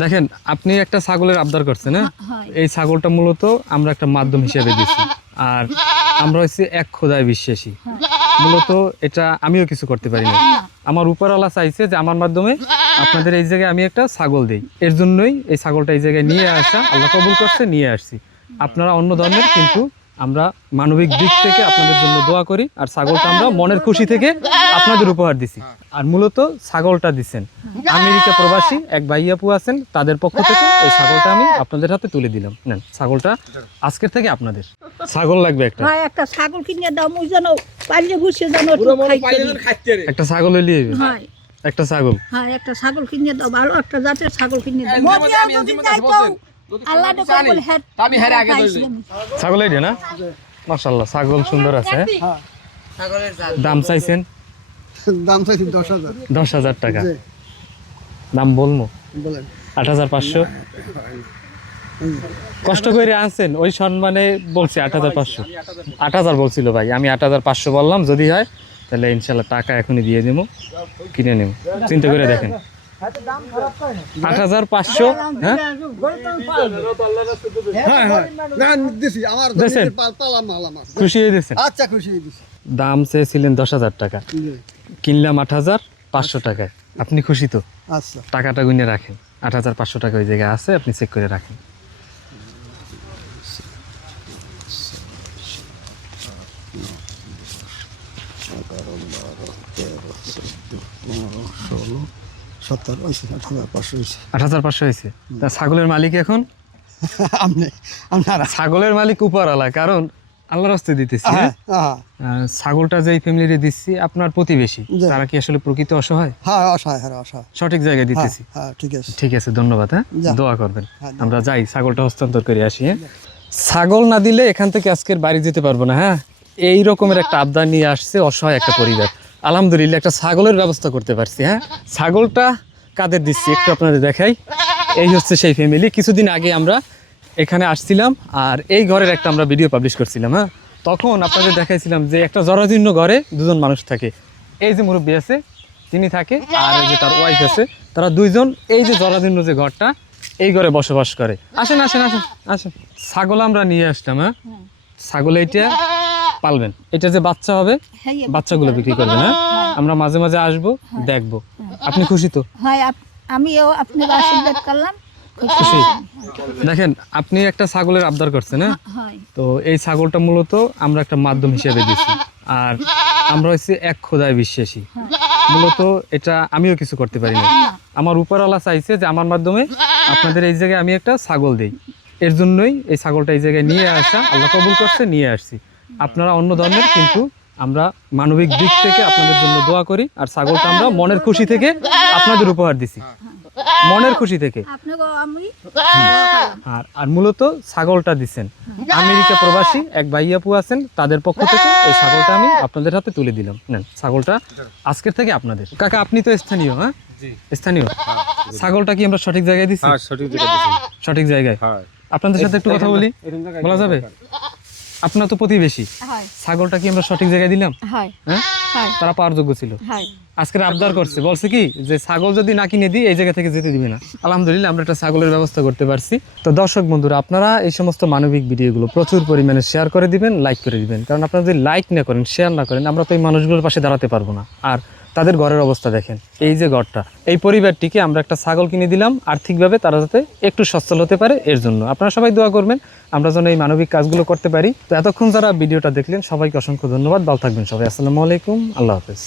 দেখেন আপনি একটা ছাগলের আবদার করছেন, হ্যাঁ? এই ছাগলটা মূলত আমরা একটা মাধ্যম হিসেবে দিচ্ছি। আর আমরা হচ্ছে এক খোদায় বিশ্বাসী। মূলত এটা আমিও কিছু করতে পারি না। আমার উপরওয়ালা চাইছে যে আমার মাধ্যমে আপনাদের এই জায়গায় আমি একটা ছাগল দেই। এর জন্যই এই ছাগলটা এই জায়গায় নিয়ে আসা, আল্লাহ কবুল করছে, নিয়ে আসছি। আপনারা অন্য ধর্মের, কিন্তু আমরা মানবিক দিক থেকে আপনাদের জন্য দোয়া করি। আর ছাগলটা আমরা মনের খুশি থেকে আপনাদের উপহার দিছি। আর মূলত ছাগলটা দিচ্ছেন আমেরিকা প্রবাসী এক ভাই আপু আছেন, তাদের পক্ষ থেকে এই ছাগলটা আমি আপনাদের হাতে তুলে দিলাম। নেন, ছাগলটা আজকের থেকে আপনাদের। ছাগল লাগবে একটা, একটা ছাগল কিনে দাও, মুই যেন পাইলে বসে যেন একটা ছাগল এলিয়ে একটা ছাগল। হ্যাঁ, একটা ছাগল কিনে দাও, ভালো একটা জাতের ছাগল কিনে দাও। ছাগল এই না, মাশাআল্লাহ ছাগল সুন্দর আছে। দাম চাইছেন? দাম চাইছি 10,000। 10,000 টাকা দাম বলবো? 8,500 কষ্ট করে আনছেন, ওই সম্মানে বলছি 8,500। 8,000 বলছিল ভাই, আমি 8,500 বললাম। যদি হয় তাহলে ইনশাল্লাহ টাকা এখনই দিয়ে দেবো, কিনে নেব। চিন্তা করে দেখেন 8,500। হ্যাঁ, খুশি হয়ে দিয়েছেন? আচ্ছা, খুশি হয়ে দিছি। দাম চেয়েছিলেন 10,000 টাকা, কিনলাম 8,500 টাকায়। আপনি খুশি তো? আচ্ছা, টাকাটা গুনে রাখেন। 8,500 টাকা ওই জায়গায় আছে, আপনি চেক করে রাখেন। $8,500 হয়েছে। তা ছাগলের মালিক এখন ছাগলের মালিক উপরওয়ালা, কারণ আল্লাহর রাস্তায় দিতেছি। ছাগলটা যেই ফ্যামিলিতে দিচ্ছি আপনার প্রতিবেশী, তারা কি আসলে প্রকৃত অসহায়? সঠিক জায়গায় দিতেছি। ঠিক আছে, ধন্যবাদ। হ্যাঁ, দোয়া করবেন। আমরা যাই, ছাগলটা হস্তান্তর করে আসি। হ্যাঁ, ছাগল না দিলে এখান থেকে আজকের বাড়ি যেতে পারবো না। হ্যাঁ, এই রকমের একটা আবদার নিয়ে আসছে অসহায় একটা পরিবার। আলহামদুলিল্লাহ একটা ছাগলের ব্যবস্থা করতে পারছি। হ্যাঁ, ছাগলটা কাদের দিচ্ছি একটু আপনাদের দেখাই। এই হচ্ছে সেই ফ্যামিলি। কিছুদিন আগে আমরা এখানে আসছিলাম, আর এই ঘরের একটা আমরা ভিডিও পাবলিশ করছিলাম। হ্যাঁ, তখন আপনাদের দেখাইছিলাম যে একটা জরাজীর্ণ ঘরে দুজন মানুষ থাকে। এই যে মুরব্বী আছে তিনি থাকে, আর এই যে তার ওয়াইফ আছে, তারা দুইজন এই যে জরাজীর্ণ যে ঘরটা, এই ঘরে বসবাস করে। আসেন আসেন আসেন আসেন। ছাগল আমরা নিয়ে আসলাম। হ্যাঁ, ছাগল এইটা পালবেন, এটা যে বাচ্চা হবে, বাচ্চাগুলো বিক্রি করবেন। হ্যাঁ, আমরা মাঝে মাঝে আসবো, দেখবো। আপনি খুশি তো? হ্যাঁ, আমিও আপনার আশীর্বাদ করলাম। খুশি? দেখেন আপনি একটা ছাগলের আবদার করছেন। হ্যাঁ, তো এই ছাগলটা মূলত আমরা একটা মাধ্যম হিসেবে দিচ্ছি। আর আমরা হচ্ছে এক খোদায় বিশ্বাসী। মূলত এটা আমিও কিছু করতে পারি না। আমার উপরওয়ালা চাইছে যে আমার মাধ্যমে আপনাদের এই জায়গায় আমি একটা ছাগল দেই। এর জন্যই এই ছাগলটা এই জায়গায় নিয়ে আসা, আল্লাহ কবুল করছে, নিয়ে আসছি। আপনারা অন্য ধর্মের, কিন্তু আমরা মানবিক দিক থেকে আপনাদের জন্য দোয়া করি। আর ছাগলটা আমরা মনের খুশি থেকে আপনাদের উপহার দিছি, মনের খুশি থেকে। আর মূলত ছাগলটা দিচ্ছেন আমেরিকা প্রবাসী এক ভাই আপু আছেন, তাদের পক্ষ থেকে এই ছাগলটা আমি আপনাদের হাতে তুলে দিলাম। নেন, ছাগলটা আজকের থেকে আপনাদের। কাকা আপনি তো স্থানীয়? হ্যাঁ, স্থানীয়। ছাগলটা কি আমরা সঠিক জায়গায় দিচ্ছি? সঠিক জায়গায়। আপনাদের সাথে একটু কথা বলি, বলা যাবে? আপনার তো প্রতিবেশী, ছাগলটা কি আমরা সঠিক জায়গায় দিলাম? হ্যাঁ, তারা পাওয়ার যোগ্য ছিল। আজকের আবদার করছে, বলছে কি যে ছাগল যদি না কিনে দিই এই জায়গা থেকে যেতে দিবে না। আলহামদুলিল্লাহ আমরা একটা ছাগলের ব্যবস্থা করতে পারছি। তো দর্শক বন্ধুরা, আপনারা এই সমস্ত মানবিক ভিডিওগুলো প্রচুর পরিমাণে শেয়ার করে দিবেন, লাইক করে দিবেন। কারণ আপনারা যদি লাইক না করেন, শেয়ার না করেন, আমরা তো এই মানুষগুলোর পাশে দাঁড়াতে পারবো না। আর তাদের ঘরের অবস্থা দেখেন, এই যে ঘরটা, এই পরিবারটিকে আমরা একটা ছাগল কিনে দিলাম আর্থিকভাবে তারা যাতে একটু সচ্ছল হতে পারে, এর জন্য আপনারা সবাই দোয়া করবেন আমরা যেন এই মানবিক কাজগুলো করতে পারি। তো এতক্ষণ যারা ভিডিওটা দেখলেন সবাইকে অসংখ্য ধন্যবাদ। ভালো থাকবেন সবাই। আসসালামু আলাইকুম, আল্লাহ হাফেজ।